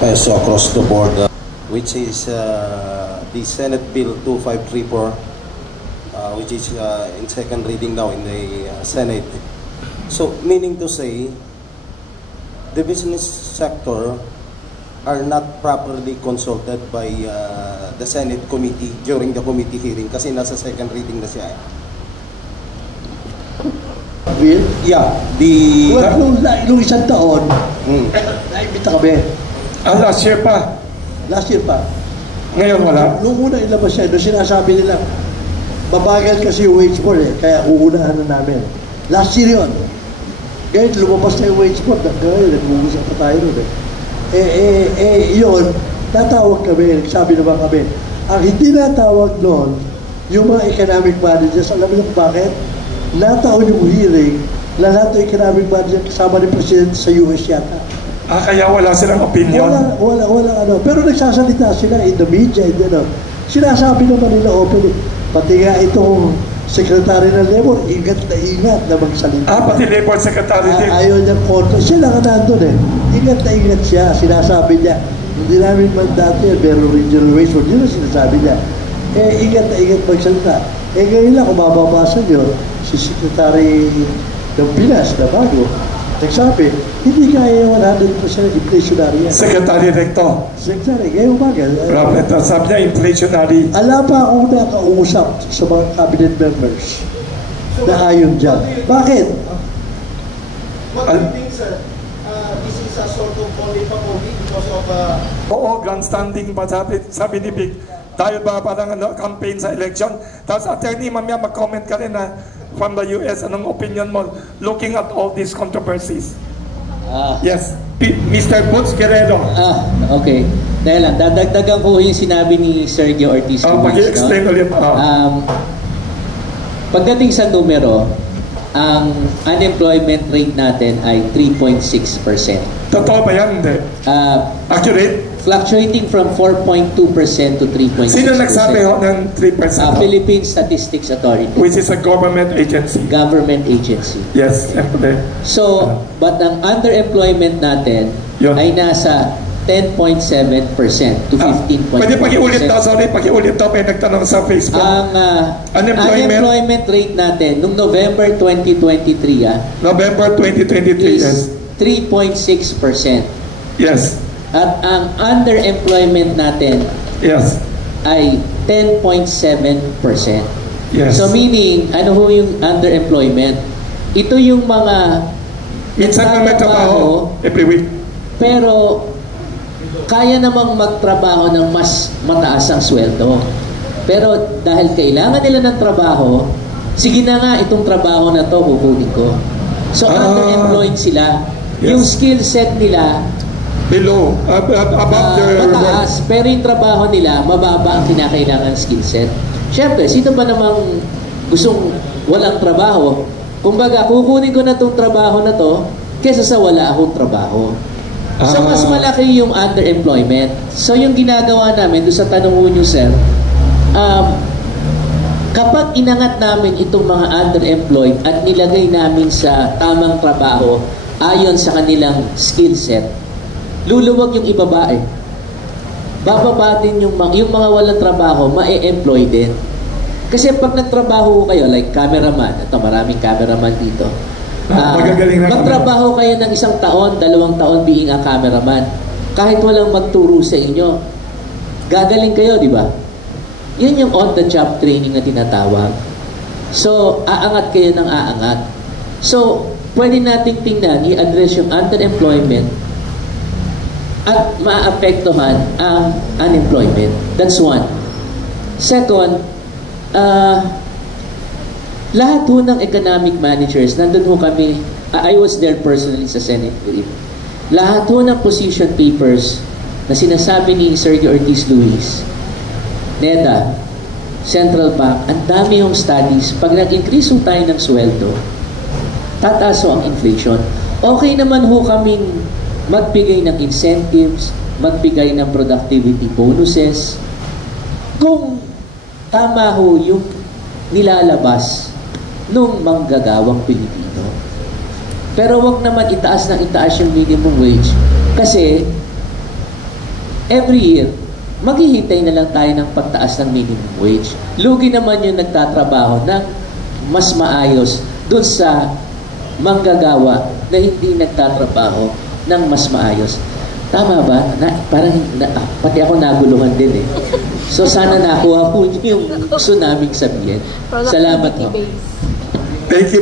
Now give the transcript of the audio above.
So across the board, which is the Senate Bill 2534, which is in second reading now in the Senate. So meaning to say, the business sector are not properly consulted by the Senate committee during the committee hearing kasi nasa second reading na siya. Will? Yeah, Well, nung isang taon, naibita kami. Last year pa. Last year pa. Ngayon wala. Nung una ilabas siya, nung sinasabi nila, babagal kasi yung wage board kaya uunahan na namin. Last year yun. Ngayon, lumabas na yung wage board. Ngayon, nag-uusap pa tayo nun yun, natawag kami, sabi naman kami. Ang hindi natawag noon, yung mga economic managers, alam niyo kung bakit? Nataon yung hearing, lahat ng economic managers kasama ni President sa US yata. Kaya wala silang opinion? Wala ano. Pero nagsasalita sila in the media, sinasabi naman nila openly. Pati nga itong Secretary ng Labor, ingat na magsalita. Pati Labor Secretary din. Ayaw niyang kontra. Siya lang nandun Ingat siya. Sinasabi niya, hindi namin mandato yan, pero regional wage board, yun ang sinasabi niya. Ingat magsalita. Ngayon lang, kung mababasa niyo, si Secretary ng Pinas na bago, nagsabi, hindi kaya 100% inflationary yan. Secretary Recto. Secretary, ngayon umaga. Robert, sabi niya inflationary. Alam pa akong nakausap sa mga cabinet members na ayon dyan. Bakit? What do you think, sir? This is a sort of only because of... Oo, grandstanding pa sabi ni Vic. Dahil ba parang campaign sa election? Tapos attorney, mamaya mag-comment ka rin from the US, anong opinion mo looking at all these controversies? Yes, Mr. Butz Guerrero. Okay. Dahil lang, dadagdagan ko yung sinabi ni Sergio Ortiz. Pag-explain ulit. Pagdating sa numero, ang unemployment rate natin ay 3.6%. Totoo ba yan? Hindi. Accurate? Fluctuating from 4.2% to 3.6%. Sino nagsabi ng 3%? Philippine Statistics Authority. Which is a government agency. Government agency. Yes. So, but ang underemployment natin ay nasa 10.7% to 15.1%. Pwede pakiulit daw, pakiulit daw, may nagtanong sa Facebook. Ang unemployment rate natin noong November 2023, November 2023 is 3.6%. Yes. At ang underemployment natin ay 10.7%. Yes. So meaning, ano ho yung underemployment? Ito yung mga minsan may trabaho every week. Pero kaya namang magtrabaho ng mas mataas ang sweldo. Pero dahil kailangan nila ng trabaho, sige na nga itong trabaho na to kukunin ko. So underemployed sila. Yes. Yung skill set nila below, above their mataas, pero yung trabaho nila mababa ang kinakailangan skill set. Siyempre, sino ba namang gustong walang trabaho? Kumbaga, kukunin ko na itong trabaho na to kesa sa wala akong trabaho. So, mas malaki yung underemployment. So, yung ginagawa namin, doon sa tanong nyo, sir, kapag inangat namin itong mga underemployed at nilagay namin sa tamang trabaho ayon sa kanilang skill set, luluwag yung ibaba bababa din yung mga walang trabaho, ma-employ din. Kasi pag nagtrabaho kayo, like cameraman, ito maraming cameraman dito, magtrabaho kayo ng 1 taon, 2 taon being a cameraman. Kahit walang magturo sa inyo, gagaling kayo, di ba? Yun yung on-the-job training na tinatawag. So, aangat kayo ng aangat. So, pwede nating tingnan, i-address yung underemployment at maapektuhan ang unemployment. That's one. Second, lahat ho ng economic managers, nandun ho kami, I was there personally sa Senate hearing. Lahat ho ng position papers na sinasabi ni Sergio Ortiz Luis, NEDA, Central Bank, ang dami yung studies, pag nag-increase ho tayo ng sweldo, tataas ho ang inflation. Okay naman ho kaming magbigay ng incentives, magbigay ng productivity bonuses, kung tama ho yung nilalabas nung manggagawang Pilipino. Pero wag naman itaas ng itaas yung minimum wage kasi every year, maghihintay na lang tayo ng pagtaas ng minimum wage. Lugi naman yung nagtatrabaho ng mas maayos dun sa manggagawa na hindi nagtatrabaho ng mas maayos. Tama ba? Pati ako naguluhan din eh. So sana nakuha po yung gusto naming sabihin. Salamat po. Thank you.